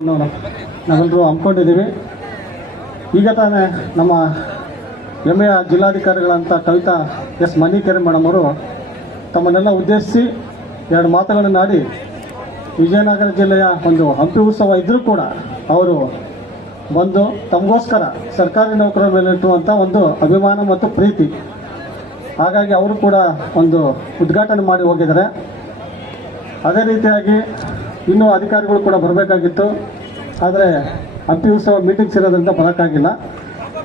ನಾವು ನಾವೆಲ್ಲರೂ ಹಮ್ಮಿಕೊಂಡಿದ್ದೀವಿ ಈಗ ತಾನೇ ನಮ್ಮ ಹೆಮ್ಮೆಯ ಜಿಲ್ಲಾಧಿಕಾರಿಗಳಂತ ಕವಿತಾ ಎಸ್ ಮನಿಕೆರೆ ಮೇಡಮ್ ಅವರು ತಮ್ಮನ್ನೆಲ್ಲ ಉದ್ದೇಶಿಸಿ ಎರಡು ಮಾತುಗಳನ್ನು ಆಡಿ ವಿಜಯನಗರ ಜಿಲ್ಲೆಯ ಒಂದು ಹಂಪಿ ಉತ್ಸವ ಇದ್ದರೂ ಕೂಡ ಅವರು ಬಂದು ತಮಗೋಸ್ಕರ ಸರ್ಕಾರಿ ನೌಕರರ ಮೇಲೆ ಇಟ್ಟುವಂಥ ಒಂದು ಅಭಿಮಾನ ಮತ್ತು ಪ್ರೀತಿ. ಹಾಗಾಗಿ ಅವರು ಕೂಡ ಒಂದು ಉದ್ಘಾಟನೆ ಮಾಡಿ ಹೋಗಿದ್ದಾರೆ. ಅದೇ ರೀತಿಯಾಗಿ ಇನ್ನೂ ಅಧಿಕಾರಿಗಳು ಕೂಡ ಬರಬೇಕಾಗಿತ್ತು. ಆದರೆ ಹಂಪಿ ಉತ್ಸವ ಮೀಟಿಂಗ್ಸ್ ಇರೋದ್ರಿಂದ ಬರೋಕ್ಕಾಗಿಲ್ಲ.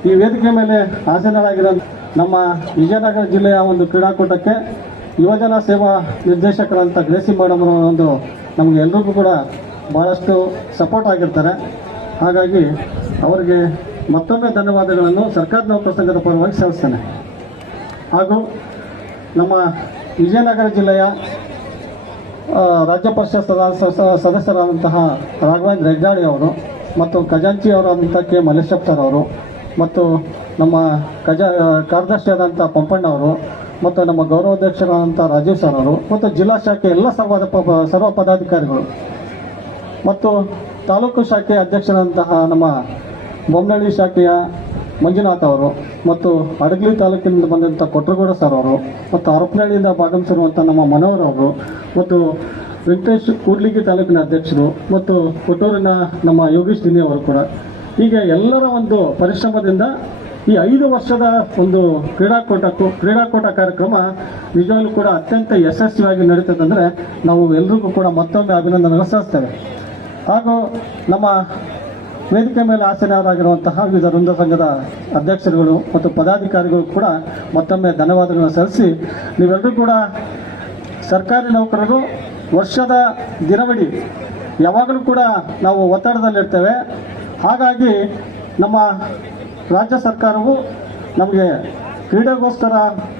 ಈ ವೇದಿಕೆ ಮೇಲೆ ಆಸೀನರಾಗಿರೋ ನಮ್ಮ ವಿಜಯನಗರ ಜಿಲ್ಲೆಯ ಒಂದು ಕ್ರೀಡಾಕೂಟಕ್ಕೆ ಯುವಜನ ಸೇವಾ ನಿರ್ದೇಶಕರಂತ ಗ್ರೇಸಿ ಮೇಡಮ್ ಒಂದು ನಮಗೆ ಎಲ್ರಿಗೂ ಕೂಡ ಭಾಳಷ್ಟು ಸಪೋರ್ಟ್ ಆಗಿರ್ತಾರೆ. ಹಾಗಾಗಿ ಅವರಿಗೆ ಮತ್ತೊಮ್ಮೆ ಧನ್ಯವಾದಗಳನ್ನು ಸರ್ಕಾರದ ನೌಕರ ಸಂಘದ ಪರವಾಗಿ ಸಲ್ಲಿಸ್ತೇನೆ. ಹಾಗೂ ನಮ್ಮ ವಿಜಯನಗರ ಜಿಲ್ಲೆಯ ರಾಜ್ಯ ಪರಿಷತ್ ಸದಸ್ಯರಾದಂತಹ ರಾಘವೇಂದ್ರ ಹೆಗ್ಗಾಡಿ ಅವರು ಮತ್ತು ಖಜಾಂಚಿ ಅವರಾದಂಥ ಕೆ. ಮಲ್ಲೇಶಪ್ಪ ಸರ್ ಅವರು ಮತ್ತು ನಮ್ಮ ಖಜ ಕಾರ್ಯದರ್ಶಿಯಾದಂಥ ಪಂಪಣ್ಣ ಅವರು ಮತ್ತು ನಮ್ಮ ಗೌರವಾಧ್ಯಕ್ಷರಾದಂಥ ರಾಜೀವ್ ಸರ್ ಅವರು ಮತ್ತು ಜಿಲ್ಲಾ ಶಾಖೆ ಎಲ್ಲ ಸರ್ವಾದ ಪ- ಸರ್ವ ಪದಾಧಿಕಾರಿಗಳು. ಮತ್ತು ತಾಲೂಕು ಶಾಖೆ ಅಧ್ಯಕ್ಷರಾದಂತಹ ನಮ್ಮ ಬೊಮ್ಮನಹಳ್ಳಿ ಶಾಖೆಯ ಮಂಜುನಾಥ್ ಅವರು ಮತ್ತು ಅಡಗ್ಲಿ ತಾಲೂಕಿನಿಂದ ಬಂದಂಥ ಕೊಟ್ರಗೌಡ ಸರ್ ಅವರು ಮತ್ತು ಹರಪನಹಳ್ಳಿಯಿಂದ ಭಾಗವಹಿಸಿರುವಂಥ ನಮ್ಮ ಮನೋಹರ್ ಅವರು ಮತ್ತು ವೆಂಕಟೇಶ್ ಕೂಡ್ಲಿಗಿ ತಾಲೂಕಿನ ಅಧ್ಯಕ್ಷರು ಮತ್ತು ಕೊಟ್ಟೂರಿನ ನಮ್ಮ ಯೋಗೀಶ್ ದಿನಿ ಅವರು ಕೂಡ. ಹೀಗೆ ಎಲ್ಲರ ಒಂದು ಪರಿಶ್ರಮದಿಂದ ಈ ಐದು ವರ್ಷದ ಒಂದು ಕ್ರೀಡಾಕೂಟ ಕ್ರೀಡಾಕೂಟ ಕಾರ್ಯಕ್ರಮ ನಿಜವಾಗ್ಲೂ ಕೂಡ ಅತ್ಯಂತ ಯಶಸ್ವಿಯಾಗಿ ನಡೀತದಂದರೆ ನಾವು ಎಲ್ರಿಗೂ ಕೂಡ ಮತ್ತೊಮ್ಮೆ ಅಭಿನಂದನೆ ಸಲ್ಲಿಸ್ತೇವೆ. ಹಾಗೂ ನಮ್ಮ ವೇದಿಕೆ ಮೇಲೆ ಆಸೀನರಾಗಿರುವಂತಹ ವಿವಿಧ ವೃಂದ ಸಂಘದ ಅಧ್ಯಕ್ಷರುಗಳು ಮತ್ತು ಪದಾಧಿಕಾರಿಗಳು ಕೂಡ ಮತ್ತೊಮ್ಮೆ ಧನ್ಯವಾದಗಳನ್ನು ಸಲ್ಲಿಸಿ ನೀವೆಲ್ಲರೂ ಕೂಡ ಸರ್ಕಾರಿ ನೌಕರರು ವರ್ಷದ ದಿನವಿಡೀ ಯಾವಾಗಲೂ ಕೂಡ ನಾವು ಒತ್ತಡದಲ್ಲಿರ್ತೇವೆ. ಹಾಗಾಗಿ ನಮ್ಮ ರಾಜ್ಯ ಸರ್ಕಾರವು ನಮಗೆ ಕ್ರೀಡೆಗೋಸ್ಕರ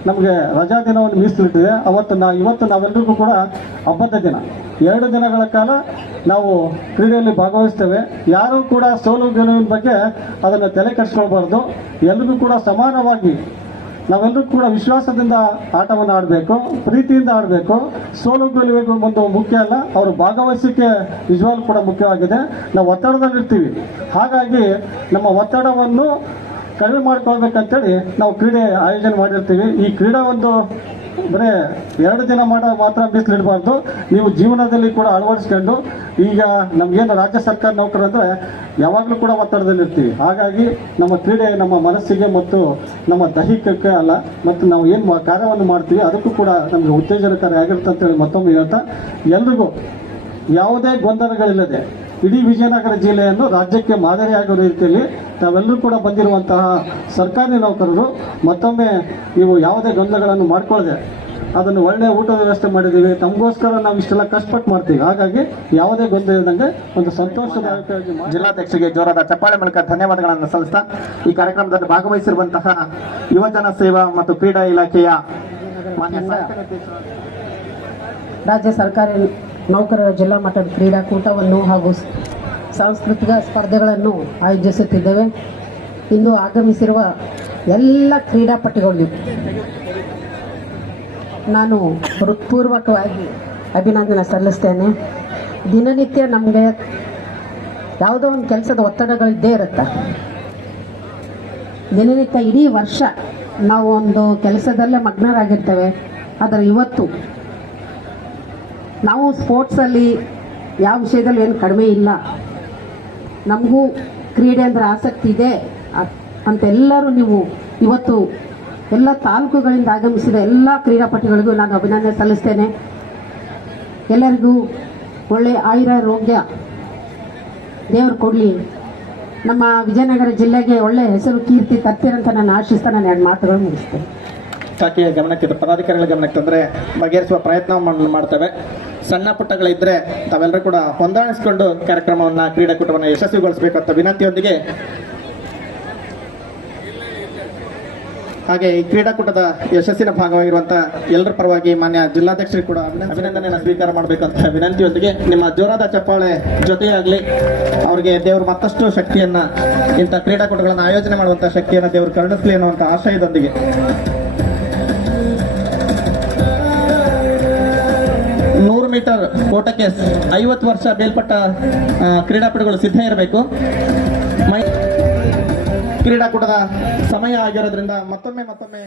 ನಮಗೆ ರಜಾ ದಿನವನ್ನು ಮೀಸಲಿಟ್ಟಿದೆ. ಅವತ್ತು ನಾ ಇವತ್ತು ನಾವೆಲ್ಲರಿಗೂ ಕೂಡ ಹಬ್ಬದ ದಿನ. ಎರಡು ದಿನಗಳ ಕಾಲ ನಾವು ಕ್ರೀಡೆಯಲ್ಲಿ ಭಾಗವಹಿಸ್ತೇವೆ. ಯಾರೂ ಕೂಡ ಸೋಲು ಗೆಲುವಿನ ಬಗ್ಗೆ ಅದನ್ನು ತಲೆ ಕೆಡಿಸ್ಕೊಳ್ಬಾರ್ದು. ಎಲ್ರಿಗೂ ಕೂಡ ಸಮಾನವಾಗಿ ನಾವೆಲ್ಲರೂ ಕೂಡ ವಿಶ್ವಾಸದಿಂದ ಆಟವನ್ನು ಆಡಬೇಕು, ಪ್ರೀತಿಯಿಂದ ಆಡಬೇಕು. ಸೋಲು ಗೆಲುವಿಗೆ ಒಂದು ಮುಖ್ಯ ಅಲ್ಲ, ಅವರು ಭಾಗವಹಿಸಿಕೆ ನಿಜವಾಗ್ಲೂ ಕೂಡ ಮುಖ್ಯವಾಗಿದೆ. ನಾವು ಒತ್ತಡದಲ್ಲಿರ್ತೀವಿ. ಹಾಗಾಗಿ ನಮ್ಮ ಒತ್ತಡವನ್ನು ಕಡಿಮೆ ಮಾಡ್ಕೊಳ್ಬೇಕಂತೇಳಿ ನಾವು ಕ್ರೀಡೆ ಆಯೋಜನೆ ಮಾಡಿರ್ತೀವಿ. ಈ ಕ್ರೀಡಾ ಒಂದು ಬರೇ ಎರಡು ದಿನ ಮಾಡೋ ಮಾತ್ರ ಬಿಸಿಲಿಡಬಾರ್ದು. ನೀವು ಜೀವನದಲ್ಲಿ ಕೂಡ ಅಳವಡಿಸ್ಕೊಂಡು, ಈಗ ನಮಗೇನು ರಾಜ್ಯ ಸರ್ಕಾರ ನೌಕರು ಅಂದರೆ ಯಾವಾಗಲೂ ಕೂಡ ಒತ್ತಡದಲ್ಲಿರ್ತೀವಿ. ಹಾಗಾಗಿ ನಮ್ಮ ಕ್ರೀಡೆ ನಮ್ಮ ಮನಸ್ಸಿಗೆ ಮತ್ತು ನಮ್ಮ ದೈಹಿಕಕ್ಕೆ ಅಲ್ಲ, ಮತ್ತು ನಾವು ಏನು ಕಾರ್ಯವನ್ನು ಮಾಡ್ತೀವಿ, ಅದಕ್ಕೂ ಕೂಡ ನಮಗೆ ಉತ್ತೇಜನಕಾರಿ ಆಗಿರುತ್ತೆ ಅಂತೇಳಿ ಮತ್ತೊಮ್ಮೆ ಹೇಳ್ತಾ, ಎಲ್ರಿಗೂ ಯಾವುದೇ ಗೊಂದಲಗಳಿಲ್ಲದೆ ಇಡೀ ವಿಜಯನಗರ ಜಿಲ್ಲೆಯನ್ನು ರಾಜ್ಯಕ್ಕೆ ಮಾದರಿಯಾಗುವ ರೀತಿಯಲ್ಲಿ ತಾವೆಲ್ಲರೂ ಕೂಡ ಬಂದಿರುವಂತಹ ಸರ್ಕಾರಿ ನೌಕರರು ಮತ್ತೊಮ್ಮೆ ನೀವು ಯಾವುದೇ ಗೊಂದಲಗಳನ್ನು ಮಾಡಿಕೊಳ್ಳದೆ ಅದನ್ನು ಒಳ್ಳೆಯ ಊಟದ ವ್ಯವಸ್ಥೆ ಮಾಡಿದ್ದೀವಿ ತಮಗೋಸ್ಕರ ನಾವು ಇಷ್ಟೆಲ್ಲ ಕಷ್ಟಪಟ್ಟು ಮಾಡ್ತೀವಿ. ಹಾಗಾಗಿ ಯಾವುದೇ ಗೊಂದಲ ಇಲ್ಲದಂಗೆ ಒಂದು ಸಂತೋಷದಾಯಕವಾಗಿ ಜಿಲ್ಲಾಧ್ಯಕ್ಷರಿಗೆ ಜೋರಾದ ಚಪ್ಪಾಳೆ ಮೂಲಕ ಧನ್ಯವಾದಗಳನ್ನು ಸಲ್ಲಿಸ್ತಾ ಈ ಕಾರ್ಯಕ್ರಮದಲ್ಲಿ ಭಾಗವಹಿಸಿರುವಂತಹ ಯುವಜನ ಸೇವಾ ಮತ್ತು ಕ್ರೀಡಾ ಇಲಾಖೆಯ ಮಾನ್ಯ ರಾಜ್ಯ ಸರ್ಕಾರಿ ನೌಕರರ ಜಿಲ್ಲಾ ಮಟ್ಟದ ಕ್ರೀಡಾಕೂಟವನ್ನು ಹಾಗೂ ಸಾಂಸ್ಕೃತಿಕ ಸ್ಪರ್ಧೆಗಳನ್ನು ಆಯೋಜಿಸುತ್ತಿದ್ದೇವೆ. ಇಂದು ಆಗಮಿಸಿರುವ ಎಲ್ಲ ಕ್ರೀಡಾಪಟುಗಳಿಗೂ ನಾನು ಹೃತ್ಪೂರ್ವಕವಾಗಿ ಅಭಿನಂದನೆ ಸಲ್ಲಿಸ್ತೇನೆ. ದಿನನಿತ್ಯ ನಮಗೆ ಯಾವುದೋ ಒಂದು ಕೆಲಸದ ಒತ್ತಡಗಳಿದ್ದೇ ಇರುತ್ತೆ. ದಿನನಿತ್ಯ ಇಡೀ ವರ್ಷ ನಾವು ಒಂದು ಕೆಲಸದಲ್ಲೇ ಮಗ್ನರಾಗಿರ್ತೇವೆ. ಆದರೆ ಇವತ್ತು ನಾವು ಸ್ಪೋರ್ಟ್ಸಲ್ಲಿ ಯಾವ ವಿಷಯದಲ್ಲಿ ಏನು ಕಡಿಮೆ ಇಲ್ಲ. ನಮಗೂ ಕ್ರೀಡೆ ಅಂದರೆ ಆಸಕ್ತಿ ಇದೆ. ಅಂತೆಲ್ಲರೂ ನೀವು ಇವತ್ತು ಎಲ್ಲ ತಾಲೂಕುಗಳಿಂದ ಆಗಮಿಸಿದ ಎಲ್ಲ ಕ್ರೀಡಾಪಟುಗಳಿಗೂ ನಾನು ಅಭಿನಂದನೆ ಸಲ್ಲಿಸ್ತೇನೆ. ಎಲ್ಲರಿಗೂ ಒಳ್ಳೆಯ ಆಯುರಾರೋಗ್ಯ ದೇವರು ಕೊಡಲಿ. ನಮ್ಮ ವಿಜಯನಗರ ಜಿಲ್ಲೆಗೆ ಒಳ್ಳೆ ಹೆಸರು ಕೀರ್ತಿ ತರ್ತೀರಂತ ನಾನು ಆಶಿಸ್ತಾ ನಾನು ಎರಡು ಮಾತುಗಳು ಮುಗಿಸ್ತೇನೆ. ಗಮನಕ್ಕೆ, ಪದಾಧಿಕಾರಿಗಳ ಗಮನಕ್ಕೆ ತಂದರೆ ಬಗೆಹರಿಸುವ ಪ್ರಯತ್ನ ಮಾಡ್- ಮಾಡ್ತೇವೆ. ಸಣ್ಣ ಪುಟ್ಟಗಳಿದ್ರೆ ತಾವೆಲ್ಲರೂ ಕೂಡ ಹೊಂದಾಣಿಸಿಕೊಂಡು ಕಾರ್ಯಕ್ರಮವನ್ನು, ಕ್ರೀಡಾಕೂಟವನ್ನು ಯಶಸ್ವಿಗೊಳಿಸಬೇಕು ಅಂತ ವಿನಂತಿಯೊಂದಿಗೆ ಹಾಗೆ ಈ ಕ್ರೀಡಾಕೂಟದ ಯಶಸ್ಸಿನ ಭಾಗವಾಗಿರುವಂಥ ಎಲ್ಲರ ಪರವಾಗಿ ಮಾನ್ಯ ಜಿಲ್ಲಾಧ್ಯಕ್ಷರಿಗೆ ಕೂಡ ಅಭಿನಂದನೆ- ಅಭಿನಂದನೆಯನ್ನು ಸ್ವೀಕಾರ ಮಾಡಬೇಕಂತ ವಿನಂತಿಯೊಂದಿಗೆ ನಿಮ್ಮ ಜೋರಾದ ಚಪ್ಪಾಳೆ ಜೊತೆಯಾಗಲಿ ಅವರಿಗೆ ದೇವರು ಮತ್ತಷ್ಟು ಶಕ್ತಿಯನ್ನ ಇಂಥ ಕ್ರೀಡಾಕೂಟಗಳನ್ನು ಆಯೋಜನೆ ಮಾಡುವಂಥ ಶಕ್ತಿಯನ್ನು ದೇವರು ಕರುಣಿಸಲಿ ಅನ್ನುವಂಥ ಆಶಯದೊಂದಿಗೆ. ಮೀಟರ್ ಓಟಕ್ಕೆ ಐವತ್ತು ವರ್ಷ ಮೇಲ್ಪಟ್ಟ ಕ್ರೀಡಾಪಟುಗಳು ಸಿದ್ಧ ಇರಬೇಕು. ಮೈ ಕ್ರೀಡಾಕೂಟದ ಸಮಯ ಆಗಿರೋದ್ರಿಂದ ಮತ್ತೊಮ್ಮೆ ಮತ್ತೊಮ್ಮೆ